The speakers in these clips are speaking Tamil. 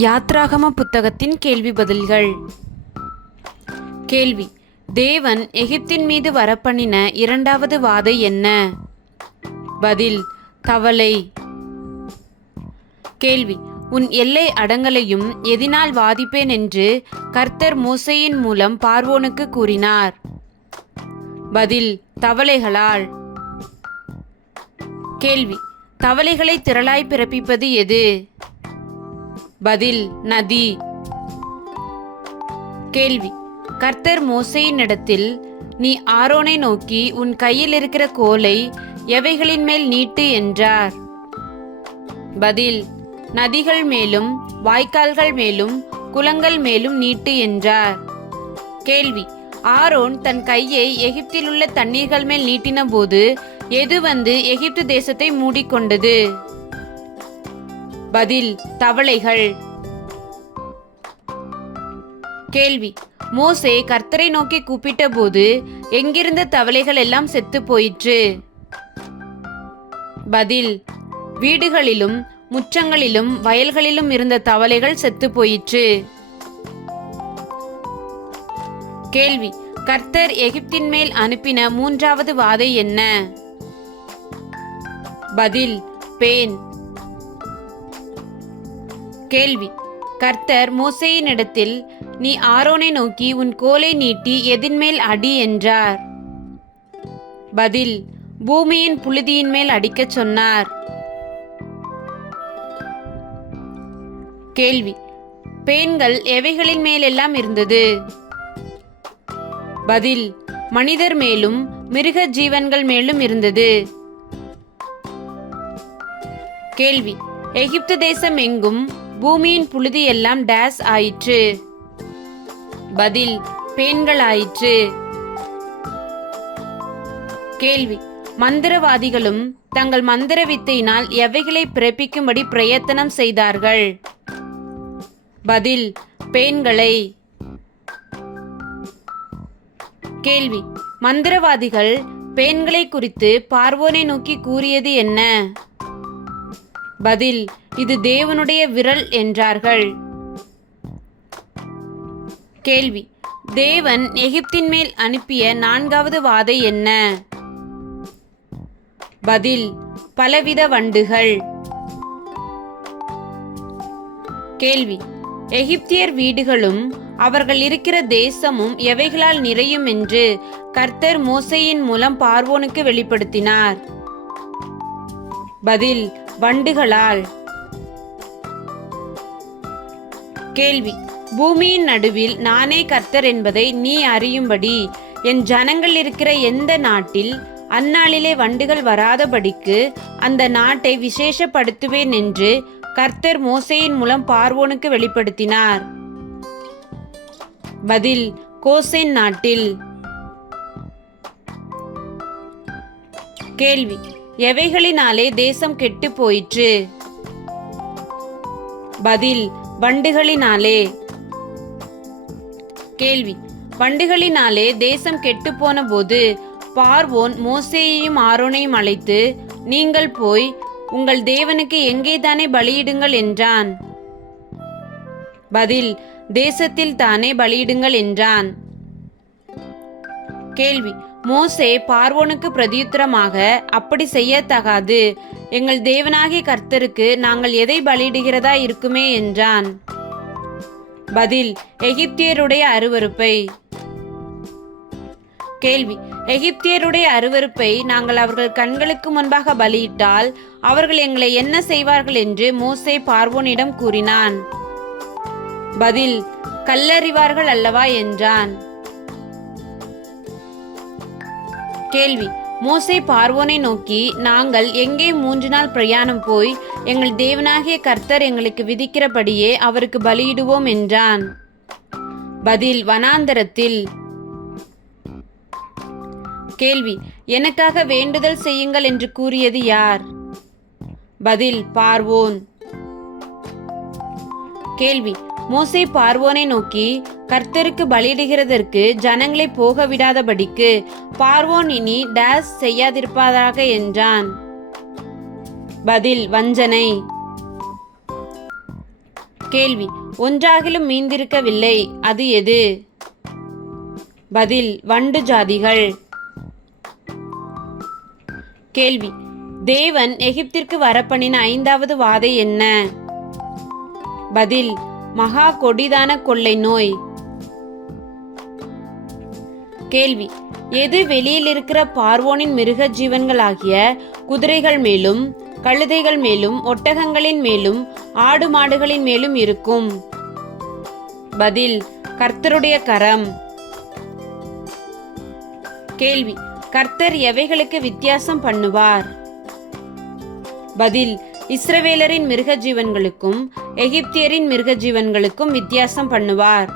யாத்ராகம புத்தகத்தின் கேள்வி பதில்கள். கேள்வி: தேவன் எகிப்தின் மீது வரப்பண்ணின இரண்டாவது வாதை என்ன? பதில்: தவளை. கேள்வி: உன் எல்லை அடங்கலையும் எதினால் வாதிப்பேன் என்று கர்த்தர் மோசேயின் மூலம் பார்வோனுக்கு கூறினார்? பதில்: தவளைகளால். கேள்வி: தவளைகளை திரளாய் பிறப்பிப்பது எது? பதில்: நதி. கேள்வி: கர்த்தர் மோசேயினிடத்தில், நீ ஆரோனை நோக்கி உன் கையில் இருக்கிற கோலை எவைகளின் மேல் நீட்டு என்றார்? பதில்: நதிகள் மேலும் வாய்க்கால்கள் மேலும் குளங்கள் மேலும் நீட்டு என்றார். கேள்வி: ஆரோன் தன் கையை எகிப்தில் உள்ள தண்ணீர்கள் மேல் நீட்டின போது எது வந்து எகிப்து தேசத்தை மூடிக்கொண்டது? பதில்: தவளைகள். கேள்வி: மோசே கர்த்தரை நோக்கி கூப்பிட்ட போது எங்கிருந்த தவளைகள் எல்லாம் செத்து போயிற்று? பதில்: வீடுகளிலும் முற்றங்களிலும் வயல்களிலும் இருந்த தவளைகள் செத்து போயிற்று. கேள்வி: கர்த்தர் எகிப்தின் மேல் அனுப்பின மூன்றாவது வாதை என்ன? பதில்: பேன். கேள்வி: கர்த்தர் மோசேயினிடத்தில், நீ ஆரோனை நோக்கி உன் கோலை நீட்டி எதின்மேல் அடி என்றார்? பதில்: பூமியின் புழுதியின் மேல் அடிக்கச் சொன்னார். கேள்வி: பேன்கள் எவைகளின் மேலெல்லாம் இருந்தது? பதில்: மனிதர் மேலும் மிருக ஜீவன்கள் மேலும் இருந்தது. கேள்வி: எகிப்து தேசம் எங்கும் பூமியின் புழுதி எல்லாம் டேஸ் ஆயிற்று? பதில்: பேன்கள் ஆயிற்று. கேள்வி: மந்திரவாதிகளும் தங்கள் மந்திர வித்தையினால் எவைகளை பிறப்பிக்கும்படி பிரயத்தனம் செய்தார்கள்? பதில்: பேன்களை. கேள்வி: மந்திரவாதிகள் பேன்களை குறித்து பார்வோனை நோக்கி கூறியது என்ன? பதில்: இது தேவனுடைய விரல் என்றார்கள். கேள்வி: தேவன் எகிப்தின் மேல் அனுப்பிய நான்காவது வாதை என்ன? பதில்: பலவித வண்டுகள். கேள்வி: எகிப்தியர் வீடுகளும் அவர்கள் இருக்கிற தேசமும் எவைகளால் நிறையும் என்று கர்த்தர் மோசேயின் மூலம் பார்வோனுக்கு வெளிப்படுத்தினார்? பதில்: வண்டுகளால். கேள்வி: பூமியின் நடுவில் நானே கர்த்தர் என்பதை நீ அறியும்படி என் ஜனங்கள் இருக்கிற எந்த நாட்டில் அந்நாளிலே வண்டுகள் வராதபடிக்கு அந்த நாட்டை விசேஷப்படுத்துவேன் என்று கர்த்தர் மோசேயின் மூலம் பார்வோனுக்கு வெளிப்படுத்தினார்? பதில்: கோசேன் நாட்டில். கேள்வி: எவைகளினாலே தேசம் கெட்டு போயிற்று? பதில்: வண்டுகளினாலே. கேள்வி: வண்டுகளினாலே தேசம் கெட்டு போன போது பார்வோன் மோசேயையும் ஆரோனையும் அழைத்து, நீங்கள் போய் உங்கள் தேவனுக்கு எங்கேதானே பலியிடுங்கள் என்றான்? பதில்: தேசத்தில் தானே பலியிடுங்கள் என்றான். கேள்வி: மோசே பார்வோனுக்கு பிரதியுத்தரமாக, அப்படி செய்யத்தகாது, எங்கள் தேவனாகிய கர்த்தருக்கு நாங்கள் எதை பலியிடுகிறதா இருக்குமே என்றான்? பதில்: எகிப்தியருடைய அருவருப்பை. கேள்வி: எகிப்தியருடைய அருவருப்பை நாங்கள் அவர்கள் கண்களுக்கு முன்பாக பலியிட்டால் அவர்கள் எங்களை என்ன செய்வார்கள் என்று மோசே பார்வோனிடம் கூறினான்? பதில்: கல்லறிவார்கள் அல்லவா என்றான். கேள்வி: மோசே பார்வோனை நோக்கி, நாங்கள் எங்கே 3 நாள் பிரயாணம் போய் எங்கள் தேவனாகிய கர்த்தர் எங்களுக்கு விதிக்கிறபடியே அவருக்கு பலியிடுவோம் என்றான்? பதில்: வனாந்தரத்தில். கேள்வி: எனக்காக வேண்டுதல் செய்யுங்கள் என்று கூறியது யார்? பதில்: பார்வோன். கேள்வி: மோசே பார்வோனை நோக்கி, கர்த்தருக்கு பலியிடுகிறதற்கு ஜனங்களை போக விடாதபடிக்கு பார்வோன் இனி டேஸ் செய்யாதிருப்பதாக என்றான்? பதில்: வஞ்சனை. கேள்வி, ஒன்றாகிலும் மீந்திருக்கவில்லை, அது எது? பதில், வண்டு ஜாதிகள். கேள்வி, தேவன் எகிப்திற்கு வரப்பண்ணின 5வது வாதை என்ன? பதில், மகா கொடிதான கொள்ளை நோய். கேள்வி, எது வெளியில் இருக்கிற பார்வோனின் மிருக ஜீவன்களாகிய குதிரைகள் மேலும், கழுதைகள் மேலும், ஒட்டகங்களின் மேலும், ஆடு மாடுகளின் மேலும் இருக்கும்? பதில், கர்த்தருடைய கரம். கேள்வி, கர்த்தர் எவைகளுக்கு வித்தியாசம் பண்ணுவார்? பதில், இஸ்ரவேலரின் மிருக ஜீவன்களுக்கும் எகிப்தியரின் மிருக ஜீவன்களுக்கும் வித்தியாசம் பண்ணுவார்.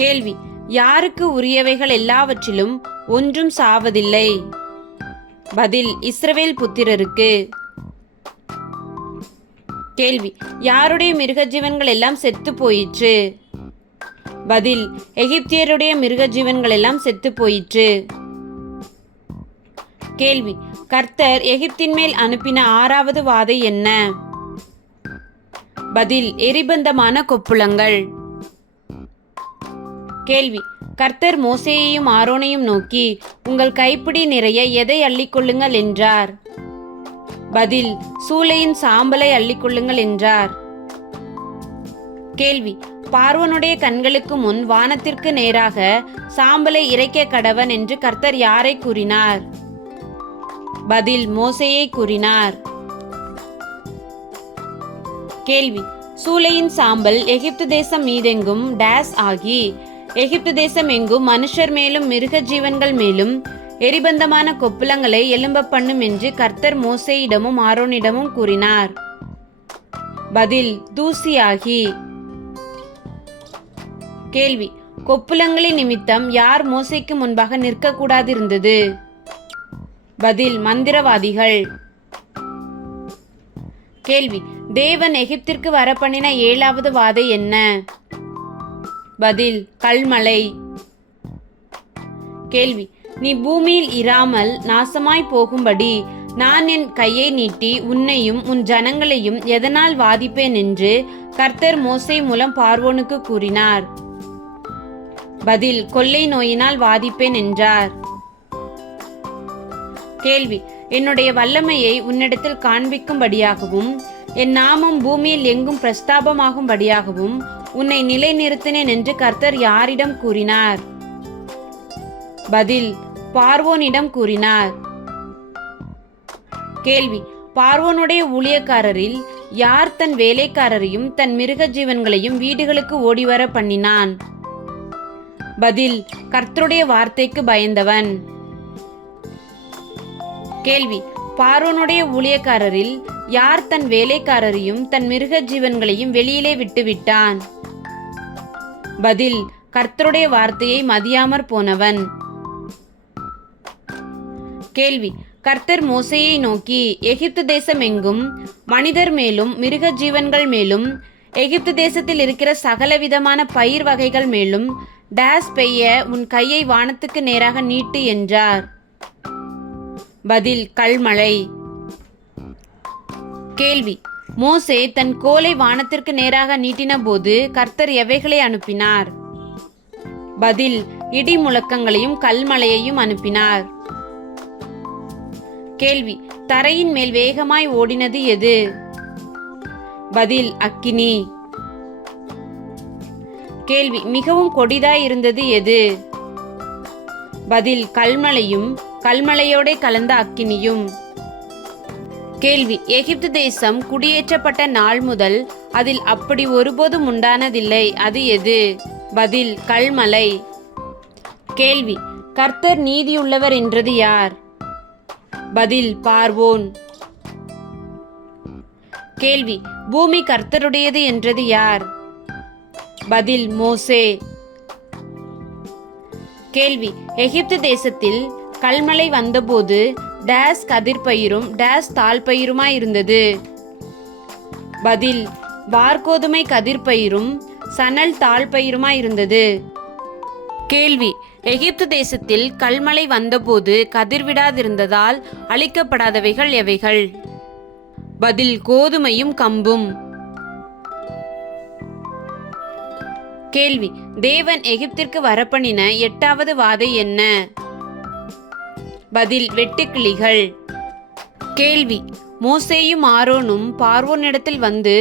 கேள்வி, யாருக்கு உரியவைகள் எல்லாவற்றிலும் ஒன்றும் சாவதில்லை? பதில், இஸ்ரவேல் புத்திரருக்கு. கேள்வி, யாருடைய மிருக ஜீவன்கள் எல்லாம் செத்து போயிற்று? பதில், எகிப்தியருடைய மிருக ஜீவன்கள் எல்லாம் செத்து போயிற்று. கேள்வி, கர்த்தர் எகிப்தின் மேல் அனுப்பின 6வது வாதை என்ன? பதில், எரிபந்தமான கொப்புளங்கள். கேள்வி, கர்த்தர் மோசேயையும் ஆரோனையும் நோக்கி, உங்கள் கைப்பிடி நிறைய எதை அள்ளிக்கொள்ளுங்கள் என்றார்? பதில், சூளையின் சாம்பலை அள்ளிக்கொள்ளுங்கள் என்றார். கேள்வி, பார்வோனுடைய கண்களுக்கு முன் வானத்திற்கு நேராக சாம்பலை இறைக்க கடவன் என்று கர்த்தர் யாரை கூறினார்? பதில், மோசேயை கூறினார். கேள்வி, சூளையின் சாம்பல் எகிப்து தேசம் மீதெங்கும் டேஸ் ஆகி எகிப்து தேசம் எங்கும் மனுஷர் மேலும் மிருக ஜீவன்கள் மேலும் எரிபந்தமான கொப்புளங்களை எழும்ப பண்ணும் என்று கர்த்தர் மோசேயிடமும் ஆரோனிடமும் கூறினார். பதில், தூசியாகி. கேள்வி, கொப்புளங்களின் நிமித்தம் யார் மோசேக்கு முன்பாக நிற்கக்கூடாதிருந்தது? பதில், மந்திரவாதிகள். கேள்வி, தேவன் எகிப்திற்கு வரப்பண்ணின 7வது வாதை என்ன? பதில், கல்மழை. கேள்வி, நீ பூமியில் இராமல் நாசமாய் போகும்படி நான் என் கையை நீட்டி உன்னையும் உன் ஜனங்களையும் எதனால் வாதிப்பேன் என்று கர்த்தர் மோசே மூலம் பார்வோனுக்கு கூறினார்? பதில், கொள்ளை நோயினால் வாதிப்பேன் என்றார். கேள்வி, என்னுடைய வல்லமையை உன்னிடத்தில் காண்பிக்கும்படியாகவும் என் நாமம் பூமியில் எங்கும் பிரஸ்தாபமாகும்படியாகவும் உன்னை நிலைநிறுத்தினேன் என்று கர்த்தர் யாரிடம் கூறினார்? பதில், பார்வோனிடம் கூறினார். கேள்வி, பார்வோனுடைய ஊழியக்காரரில் யார் தன் வேலைக்காரரையும் தன் மிருக ஜீவன்களையும் வீடுகளுக்கு ஓடிவர பண்ணினான்? பதில், கர்த்தருடைய வார்த்தைக்கு பயந்தவன். கேள்வி, பார்வோனுடைய ஊழியக்காரரில் யார் தன் வேலைக்காரரையும் தன் மிருக ஜீவன்களையும் வெளியிலே விட்டுவிட்டான்? பதில், கர்த்தருடைய வார்த்தையை மதியாமற் போனவன். கேள்வி, கர்த்தர் மோசேயை நோக்கி, எகிப்து தேசம் எங்கும் மனிதர் மேலும் மிருக ஜீவன்கள் மேலும் எகிப்து தேசத்தில் இருக்கிற சகலவிதமான பயிர் வகைகள் மேலும் டேஸ் பெய்ய உன் கையை வானத்துக்கு நேராக நீட்டு என்றார். பதில், கல்மழை. கேள்வி, மோசே தன் கோலை வானத்திற்கு நேராக நீட்டின போது கர்த்தர் எவைகளை அனுப்பினார்? பதில், இடி முழக்கங்களையும் கல்மழையையும் அனுப்பினார். கேள்வி, தரையின் மேல் வேகமாய் ஓடினது எது? பதில், அக்கினி. கேள்வி, மிகவும் கொடிதாய் இருந்தது எது? பதில், கல்மழையும் கல்மழையோட கலந்த அக்கினியும். கேள்வி, எகிப்து தேசம் குடியேற்றப்பட்ட நாள் முதல் அதில் அப்படி ஒருபோதும் உண்டானதில்லை, அது எது? பதில், கல்மழை. கேள்வி, கர்த்தர் நீதியுள்ளவர் என்றது யார்? பதில், பார்வோன். கேள்வி, பூமி கர்த்தருடையது என்றது யார்? பதில், மோசே. கேள்வி, எகிப்து தேசத்தில் கல்மழை வந்தபோது டேஸ் கதிர்பயிரும் டேஸ் தாழ்பயிருமாய் இருந்தது? பதில், வார்கோதுமை கதிர்பயிரும் சணல் தாழ்பயிருமாய் இருந்தது. கேள்வி, எகிப்து தேசத்தில் கல்மழை வந்தபோது கதிர்விடாதிருந்ததால் அழிக்கப்படாதவைகள் எவைகள்? பதில், கோதுமையும் கம்பும். கேள்வி: தேவன் எகிப்திற்கு வரப்பண்ணின 8வது வாதை என்ன? பதில்: வெட்டுக்கிளிகள். கேள்வி: மோசேயும் ஆரோனும் பார்வோனிடத்தில் வந்து,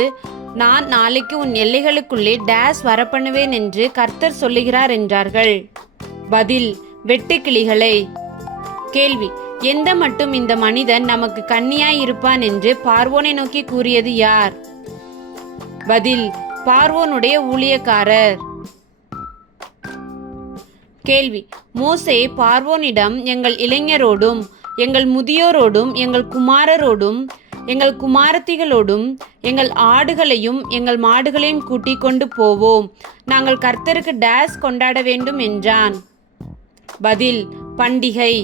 நான் நாளைக்கு உன் எல்லைகளுக்குள்ளே டேஸ் வரப்பண்ணுவேன் என்று கர்த்தர் சொல்லுகிறார் என்றார்கள். பதில்: வெட்டுக்கிளிகளை. கேள்வி: எந்த மட்டும் இந்த மனிதன் நமக்கு கண்ணியாய் இருப்பான் என்று பார்வோனை நோக்கி கூறியது யார்? பதில்: பார்வோனுடைய ஊழியக்காரர். கேள்வி: மோசே பார்வோனிடம், எங்கள் இளைஞரோடும் எங்கள் முதியோரோடும் எங்கள் குமாரரோடும் எங்கள் குமாரத்திகளோடும் எங்கள் ஆடுகளையும் எங்கள் மாடுகளையும் கூட்டிக் கொண்டு போவோம், நாங்கள் கர்த்தருக்கு டேஸ் கொண்டாட வேண்டும் என்றான். பதில்: பண்டிகை.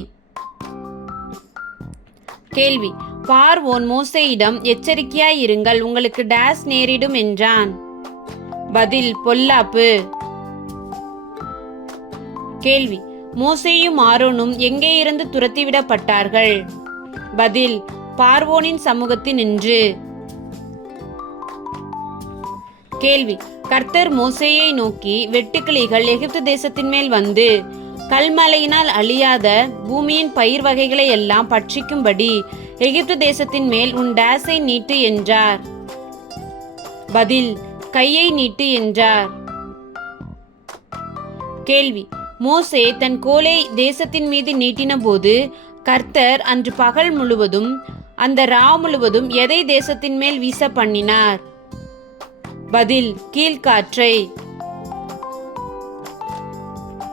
கேள்வி: பார்வோன் மோசேயிடம், எச்சரிக்கையாய் இருங்கள், உங்களுக்கு டேஸ் நேரிடும் என்றான். பதில்: பொல்லாப்பு. கேள்வி: மோசேயும் ஆரோனும் எங்கே இருந்து துரத்திவிடப்பட்டார்கள்? பதில்: பார்வோனின் சமூகத்தினின்று. கேள்வி: கர்த்தர் மோசேயை நோக்கி, வெட்டுக்கிளிகள் எகிப்து தேசத்தின் மேல் வந்து கல்மழையினால் அழியாத பூமியின் பயிர் வகைகளை எல்லாம் பட்சிக்கும்படி எகிப்து தேசத்தின் மேல் உன் டேஸை நீட்டு என்றார். பதில்: கையை நீட்டு என்றார். கேள்வி: மோசே தன் கோலை தேசத்தின் மீது நீட்டின போது கர்த்தர் அன்று பகல் முழுவதும் அந்த ராவ் முழுவதும் எதை தேசத்தின் மேல் வீச பண்ணினார்? பதில்: கீழ்காற்றை.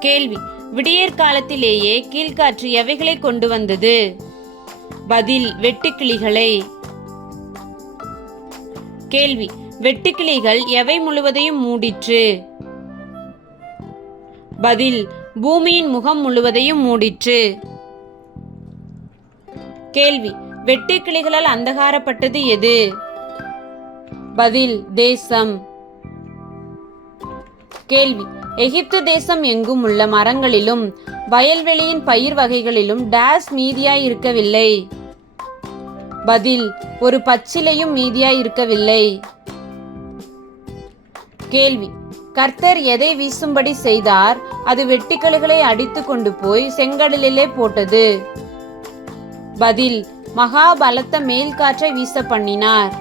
கேள்வி: விடியற் காலத்திலேயே கீழ்காற்று எவைகளை கொண்டு வந்தது? பதில்: வெட்டுக்கிளிகளை. கேள்வி: வெட்டுக்கிளிகள் எவை முழுவதையும் மூடிற்று? பதில்: பூமியின் முகம் முழுவதையும் மூடிற்று. கேள்வி: வெட்டுக்கிளிகளால் அந்தகாரப்பட்டது எது? பதில்: தேசம். கேள்வி: எகிப்து தேசம் எங்கும் உள்ள மரங்களிலும் வயல்வெளியின் பயிர் வகைகளிலும் டேஸ் மீதியாய் இருக்கவில்லை? பதில்: ஒரு பச்சிலையும் மீதியாய் இருக்கவில்லை. கேள்வி: கர்த்தர் எதை வீசும்படி செய்தார், அது வெட்டுக்கிளிகளை அடித்து கொண்டு போய் செங்கடலிலே போட்டது? பதில்: மகா பலத்த மேல் காற்றை வீச பண்ணினார்.